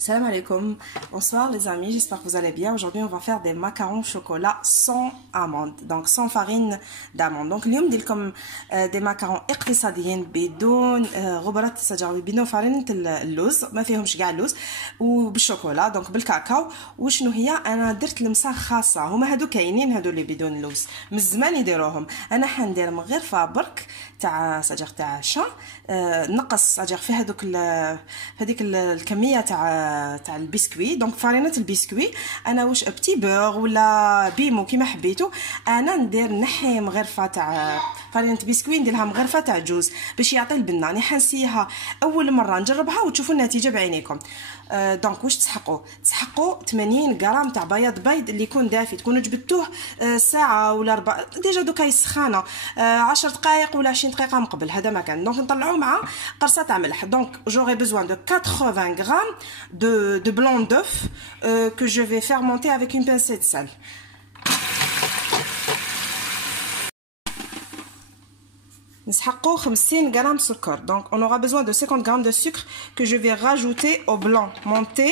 Salam alaikum, bonsoir les amis, j'espère que vous allez bien. Aujourd'hui on va faire des macarons au chocolat sans amandes, donc sans farine d'amande. Donc اليوم ندير لكم des macarons اقتصاديين بدون غبرات، بدون فرينة اللوز، ما فيهمش كاع اللوز، وبالشوكولا دونك بالكاكاو. وشنو هي؟ انا درت لمسه خاصه، هما هادو كاينين هادو اللي بدون اللوز من زمان يديروهم، انا حنديرهم غير فابرك تاع تاع شا نقص في هذيك الكميه تاع البسكوي. دونك فرينه البسكوي انا واش بتي بور ولا بيمو كيما حبيتو، انا ندير نحي مغرفه تاع فرينه بسكوي، نديرها مغرفه تاع جوز باش يعطي البنه. راني حنسيها اول مره نجربها وتشوفوا النتيجه بعينيكم. دونك واش تسحقوا 80 غرام تاع بيض اللي يكون دافي، تكونوا جبدتوه ساعه ولا ربع ديجا دوكا يسخانه 10 دقائق ولا 20 دقيقه من قبل، هذا ما كان. دونك نطلعوه مع قرصه تاع ملح. دونك j'aurai besoin de 80 grammes de blanc d'œuf que je vais fermenter avec une pincée de sel. نسحقوا 50 grammes sucre. Donc on aura besoin de 50 grammes de sucre que je vais rajouter au blanc monté.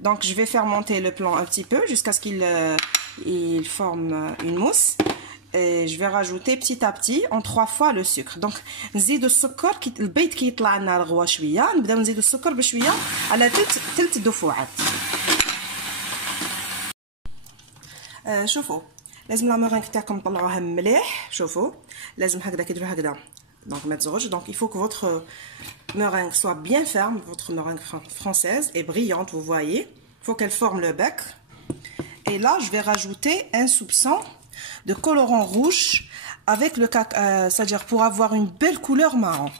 Donc je vais faire monter le blanc un petit peu jusqu'à ce qu'il forme une mousse. Et je vais rajouter petit à petit en 3 fois le sucre. Donc نزيدوا السكر البيض كي يطلع لنا رغوه شويه، نبداو نزيدوا السكر بشويه على ثلث دفعات. شوفوا لازم لا مورينغ تاعكم تطلعوها مليح. شوفوا لازم هكذا كي ديروا هكذا، donc mettre rouge. Donc il faut que votre meringue soit bien ferme, votre meringue française est brillante, vous voyez. Il faut qu'elle forme le bec. Et là je vais rajouter un soupçon de colorant rouge avec le c'est-à-dire pour avoir une belle couleur marron.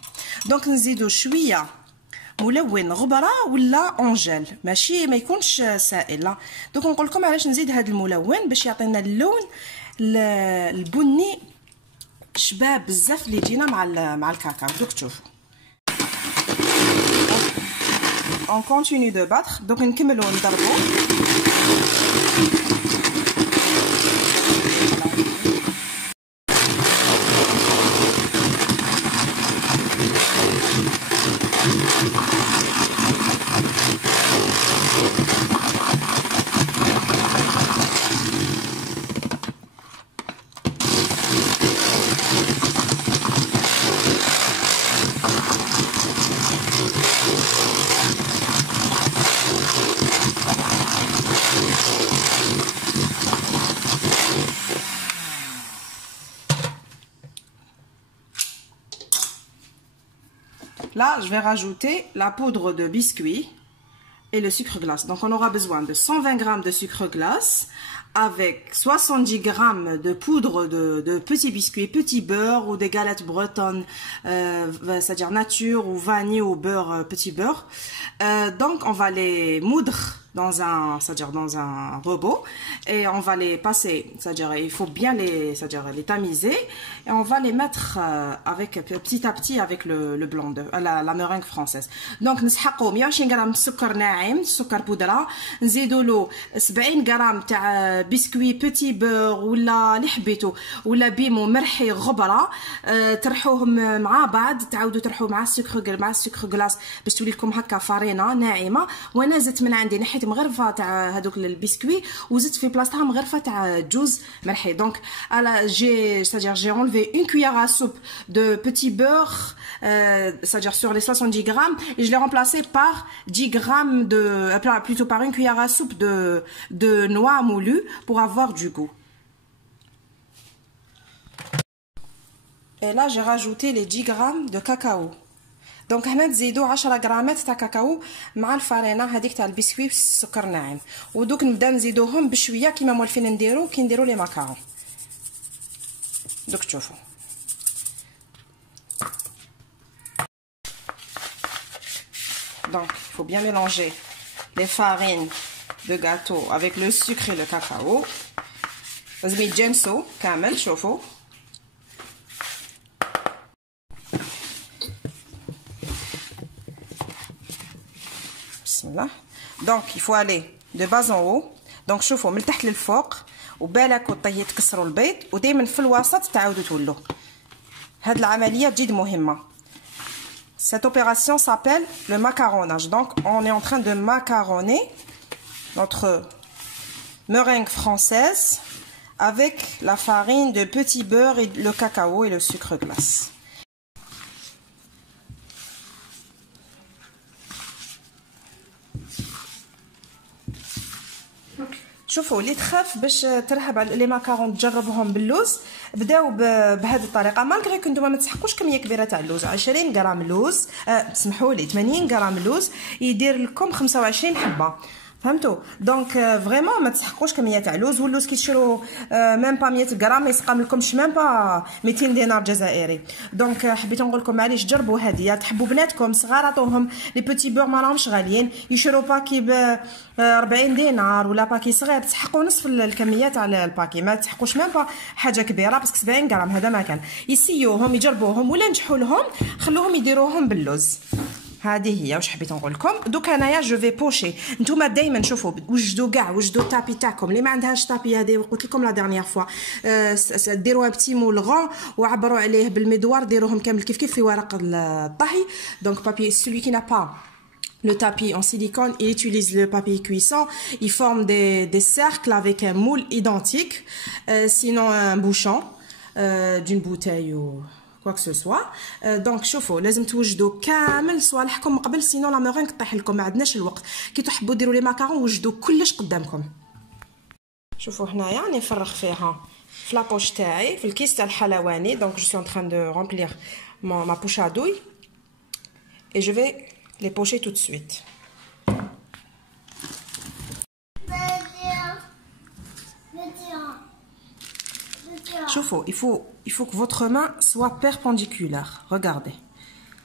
Donc نزيدو شويه ملون غبره ولا انجل، ماشي ما يكونش سائل. لا دوك نقول لكم علاش نزيد هذا الملون، باش يعطينا اللون البني شباب بزاف اللي يجينا مع الكاكاو. دوك تشوفوا on continue de battre. دوك نكملوا نضربوا. Là, je vais rajouter la poudre de biscuit et le sucre glace. Donc, on aura besoin de 120 grammes de sucre glace avec 70 grammes de poudre de petits biscuits, petit beurre ou des galettes bretonnes, c'est-à-dire nature ou vanille ou beurre, petit beurre. Donc, on va les moudre dans un robot et on va les passer, c'est-à-dire il faut bien les tamiser et on va les mettre avec petit à petit avec le blanc de la meringue française. Donc نسحقوا 120 غرام سكر ناعم، سكر بودره، نزيدوا له 70 غرام تاع بسكوي بيتي بور ولا اللي حبيتو ولا بيمو مرحي غبره، ترحوهم مع بعض، تعاودوا ترحوا مع السكر غلاس باش تولي لكم هكا فرينه ناعمه. وانا زدت من عندي نحيت مغرفه تاع هذوك البسكوي وزدت في بلاصتها مغرفه تاع جوز مرحي. دونك j'ai enlevé une cuillère à soupe de petit beurre, c'est-à-dire sur les 70 grammes, et je l'ai remplacé par 10 grammes plutôt par une cuillère à soupe de noix moulues pour avoir du goût. Et là j'ai rajouté les 10 grammes de cacao. دونك هنا تزيدوا 10 غرامات تاع كاكاو مع الفرينه هذيك تاع البسكوي بالسكر ناعم، ودوك نبدا نزيدوهم بشويه كيما مولفين نديرو كي نديرو لي ماكارون. دوك تشوفوا donc il faut bien mélanger les farines de gâteau avec le sucre et le cacao. لازم يتجانسوا كامل. شوفوا donc il faut aller de bas en haut. donc شوفوا من تحت للفوق وبالك وطيه تكسروا البيض، ودائما في الوسط تعاودوا تولوا. هاد العمليه جد مهمه. Cette opération s'appelle le macaronnage. Donc, on est en train de macaronner notre meringue française avec la farine de petit beurre et le cacao et le sucre glace. شوفوا اللي تخاف باش ترهب على لي ماكارون تجربهم باللوز بداو بهذه الطريقه مالغري كنتو ما تسحقوش كميه كبيره تاع اللوز 20 غرام لوز تسمحوا لي 80 غرام لوز يدير لكم 25 حبه فهمتوا دونك فريمون ما تسحقوش كميه تاع اللوز واللوز كي تشرو ميم با 100 غرام ما يسقام لكمش ميم با 200 دينار جزائري دونك حبيت نقول لكم معليش جربوا هذه تحبوا بناتكم صغار عطوهم لي بوتي بور ما راهمش غاليين يشرو باكي ب 40 دينار ولا باكي صغير تسحقوا نصف الكميه تاع الباكي ما تسحقوش ميم با حاجه كبيره باسكو 70 غرام هذا ما كان يسيوهم يجربوهم ولا نجحوا لهم خلوهم يديروهم باللوز هذه هي واش حبيت نقول لكم دوك انايا جو في بوشي نتوما دائما شوفوا وجدوا كاع وجدوا الطابي تاعكم اللي ما عندهاش طابي هذه قلت لكم لا ديرنيير فوا ديروها بتي مول غون وعبروا عليه بالمدوار ديروهم كامل كيف كيف في ورق الطهي دونك بابي سولوي كي نا با le tapis en silicone, il utilise le papier cuisson, il forme des cercles avec un moule identique, sinon un bouchon d'une bouteille ou quoi que ce soit. Donc شوفوا لازم توجدوا كامل صوالحكم قبل سينو لا مورينغ طيح لكم ما عندناش الوقت كي تحبوا ديروا لي ماكارون وجدوا كلش قدامكم. شوفوا هنايا راني نفرغ فيها في لابوش تاعي في الكيس تاع الحلواني دونك جو سوي en train de remplir ma poche à douille et je vais les pocher tout de suite. شوفوا il faut que votre main soit perpendiculaire. Regardez.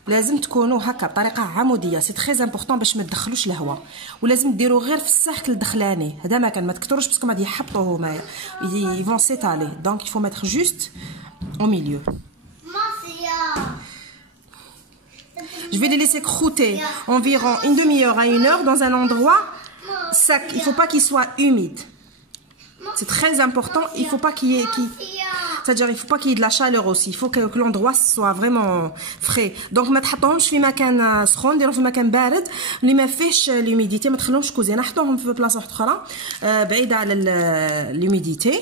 لازم تكونوا هكا بطريقه عموديه سي تري امبورطون باش ما تدخلوش الهواء ولازم ديروا غير في الساحك الدخلاني هذا ما كان ما تكثروش باسكو غادي يحطوا هما يفون سيتالي دونك il faut mettre juste au milieu. Je vais les laisser croûter environ une demi-heure à une heure dans un endroit sec. Il faut pas qu'il soit humide. C'est très important. Il faut pas qu'il y ait c'est-à-dire il faut pas qu'il y ait de la chaleur aussi. Il faut que l'endroit soit vraiment frais. Donc ما تحطوهمش في مكان سخون ديروا في مكان بارد اللي ما فيهش l'humidité ما تخلوهمش كوزينه حطوهم في بلاصه اخرى بعيده على l'humidité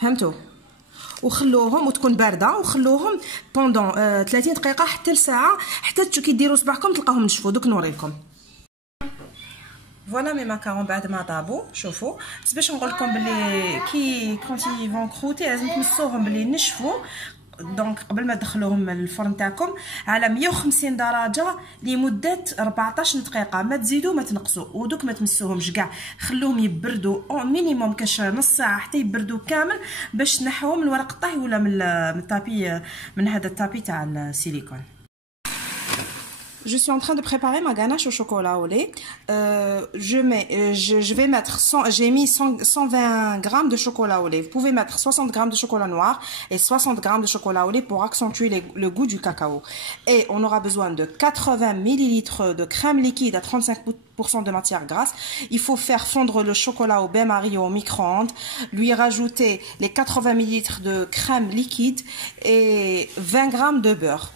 فهمتوا وخلوهم وتكون بارده وخلوهم بوندون 30 دقيقه حتى لساعه حتى كي ديروا صباعكم تلقاوهم نشفوا دوك نوريكم. فوالا مي ماكارون بعد ما طابوا شوفوا بس باش نقول لكم بلي كي كونتي فون كروتي لازم تمسوهم بلي نشفوا دونك قبل ما تدخلوهم الفرن تاعكم على 150 درجه لمده 14 دقيقه ما تزيدوا ما تنقصوا ودوك ما تمسوهمش كاع خلوهم يبردوا او مينيموم كاش نص ساعه حتى يبردوا كامل باش تنحوهم من ورق الطهي ولا من الطابي من هذا الطابي تاع السيليكون. Je suis en train de préparer ma ganache au chocolat au lait. Je vais mettre j'ai mis 120 grammes de chocolat au lait. Vous pouvez mettre 60 grammes de chocolat noir et 60 grammes de chocolat au lait pour accentuer le goût du cacao. Et on aura besoin de 80 millilitres de crème liquide à 35% de matière grasse. Il faut faire fondre le chocolat au bain-marie au micro-ondes, lui rajouter les 80 millilitres de crème liquide et 20 grammes de beurre.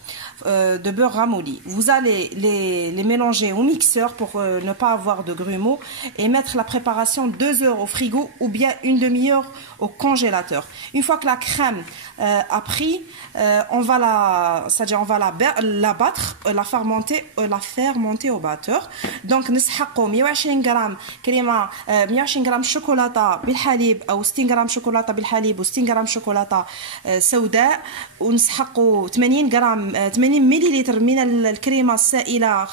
De beurre ramolli. Vous allez les mélanger au mixeur pour ne pas avoir de grumeaux et mettre la préparation 2 heures au frigo ou bien une demi-heure au congélateur. Une fois que la crème a pris, on va la battre, la faire monter au batteur. Donc نسحقوا 120 غرام كريمه 120 غرام شوكولاته بالحليب او 60 غرام شوكولاته بالحليب و60 غرام شوكولاته سوداء ونسحقوا 80 غرام 80 مليلتر من الكريمه السائله 35%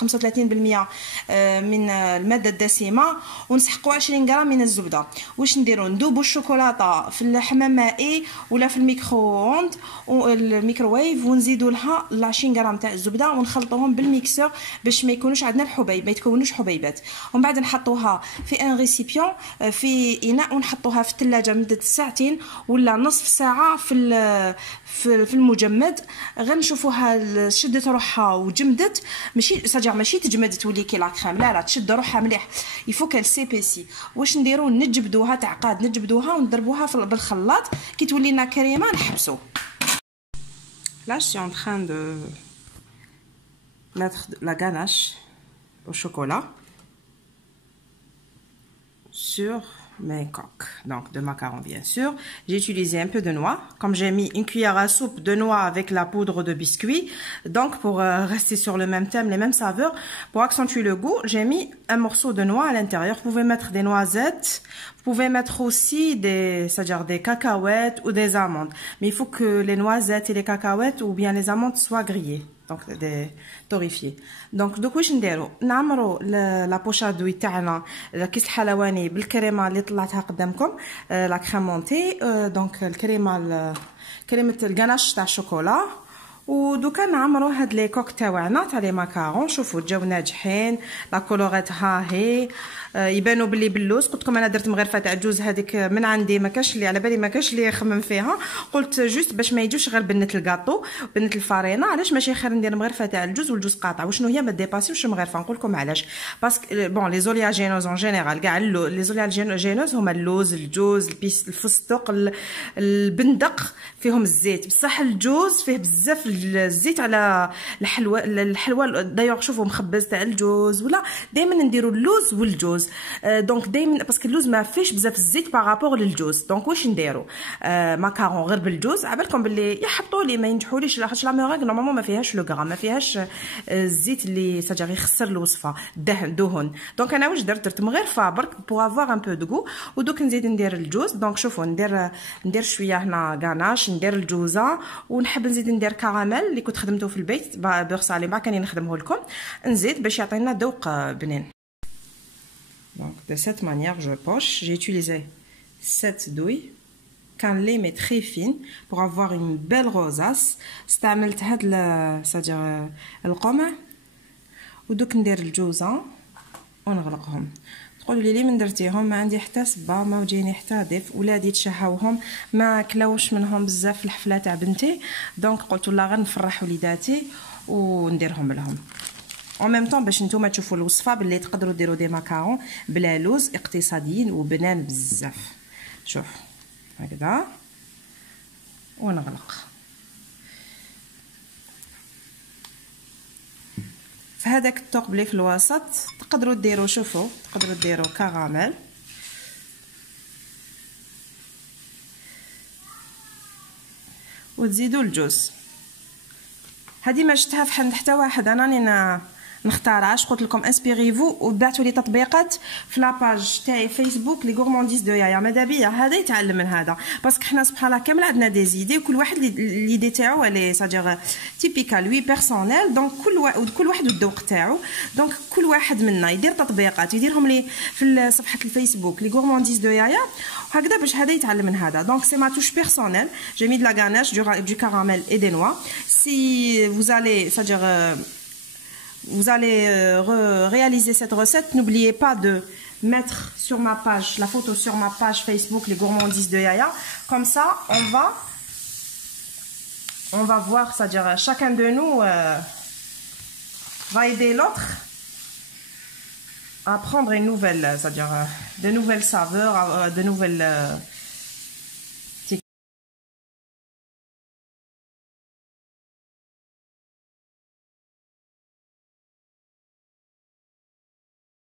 من الماده الدسمه ونسحقوا 20 غرام من الزبده. واش نديروا ندوبوا الشوكولاته في الحمام مائي ولا في الميكرووند الميكروويف ونزيدوا لها 20 غرام تاع الزبده ونخلطوهم بالميكسور باش ما يكونوش عندنا الحبيب ما يتكونوش حبيبات ومن بعد نحطوها في ان ريسيبيون في اناء ونحطوها في الثلاجه مده ساعتين ولا نصف ساعه في المجمد غير نشوفوها شدت روحها وجمدت ماشي تجمد تولي كي لا كريم لا تشد روحها مليح يفو كال سي بي سي. واش نديرو نجبدوها تعقاد نجبدوها وندربوها بالخلاط كي تولي لنا كريمه نحبسو. Là je suis en train de mettre la ganache au chocolat sur mes coques, donc de macarons bien sûr. J'ai utilisé un peu de noix, comme j'ai mis une cuillère à soupe de noix avec la poudre de biscuit, donc pour rester sur le même thème, les mêmes saveurs, pour accentuer le goût, j'ai mis un morceau de noix à l'intérieur. Vous pouvez mettre des noisettes, vous pouvez mettre aussi c'est-à-dire des cacahuètes ou des amandes, mais il faut que les noisettes et les cacahuètes ou bien les amandes soient grillées, donc des torréfiés. Donc دوك واش نديرو نعمرو لا بوشادوي تاعنا كيس الحلواني بالكريمه اللي طلعتها قدامكم لا كريمونتي دونك كريمه الغاناش تاع الشوكولا ودوكا نعمرو هاد لي كوك تاعنا تاع لي ماكارون. شوفوا جاو ناجحين لا كولوريت ها هي يبانوا بلي باللوز. قلت لكم انا درت مغرفه تاع الجوز هذيك من عندي، ما كاش اللي على بالي ما كاش اللي يخمم فيها، قلت جوست باش ما يجوش غير بنه الكاطو بنه الفارينه، علاش ماشي خير ندير مغرفه تاع الجوز والجوز قاطع. وشنو هي ما ديباسيوش مغرفه، نقول لكم علاش. باسكو بون لي زولياجينوز اون جينيرال كاع لي زولياجينوز هما اللوز الجوز الفستق البندق فيهم الزيت، بصح الجوز فيه بزاف الزيت على الحلوى دايوغ. شوفوا مخبز تاع الجوز ولا دائما نديروا اللوز والجوز دونك دائما باسكو اللوز ما فيش بزاف الزيت بارابور للجوز. دونك واش نديروا ماكارون غير بالجوز. عبالكم باللي يحبطوا لي ما ينجحوليش لاخاطش لا ميراغ نورمالمون ما فيهاش لو غرام، ما فيهاش الزيت اللي ساجا يخسر الوصفه دهن. دونك انا واش درت مغرفه برك بور افوار ان بو دو غو. ودوك نزيد ندير الجوز. دونك شوفوا ندير شويه هنا غاناش، ندير الجوزه، ونحب نزيد ندير كراميل اللي كنت خدمته في البيت بور صالي ما كاني نخدمه لكم، نزيد باش يعطينا ذوق بنين. Donc de cette manière je poche. J'ai utilisé 7 douilles كان لي مي très fine pour avoir une belle rosace. استعملت هاد c'est-à-dire القمع. ودوك ندير الجوزه ونغلقهم. تقولوا لي من درتيهم؟ ما عندي حتى صبا، ما وجيني حتى ضيف، ولادي تشهاوهم ما كلاوش منهم بزاف الحفله تاع بنتي، دونك قلت لا غير نفرح وليداتي ونديرهم لهم en même temps باش نتوما تشوفوا الوصفه باللي تقدروا ديروا دي ماكارون بلا لوز اقتصاديين وبنان بزاف. شوف هكذا ونغلق. في هذاك الثقب اللي في الوسط تقدروا ديروا، شوفوا تقدروا ديروا كراميل وتزيدوا الجوز. هذه ما شفتها في عند حتى واحد، انا راني نختارهاش. قلت لكم انسبيريفو وبعثوا لي تطبيقات في لاباج تاعي فيسبوك لي غورمانديز دو يايا. ماذا بيا هذا يتعلم من هذا، باسكو حنا سبحان الله كامل عندنا دي زيدي وكل واحد ليدي تاعو لي سادير تيبيكال وي بيرسونيل. دونك كل واحد والذوق تاعو. دونك كل واحد منا يدير تطبيقات يديرهم لي في صفحه الفيسبوك لي غورمانديز دو يايا هكذا باش هذا يتعلم من هذا. دونك سي ما توش بيرسونيل. جي مي دو لا غاناش du caramel et des noix. Si vous allez c'est-à-dire vous allez réaliser cette recette, n'oubliez pas de mettre sur ma page la photo sur ma page Facebook les gourmandises de Yaya. Comme ça on va voir, c'est-à-dire chacun de nous va aider l'autre à prendre une nouvelle, c'est-à-dire de nouvelles saveurs, de nouvelles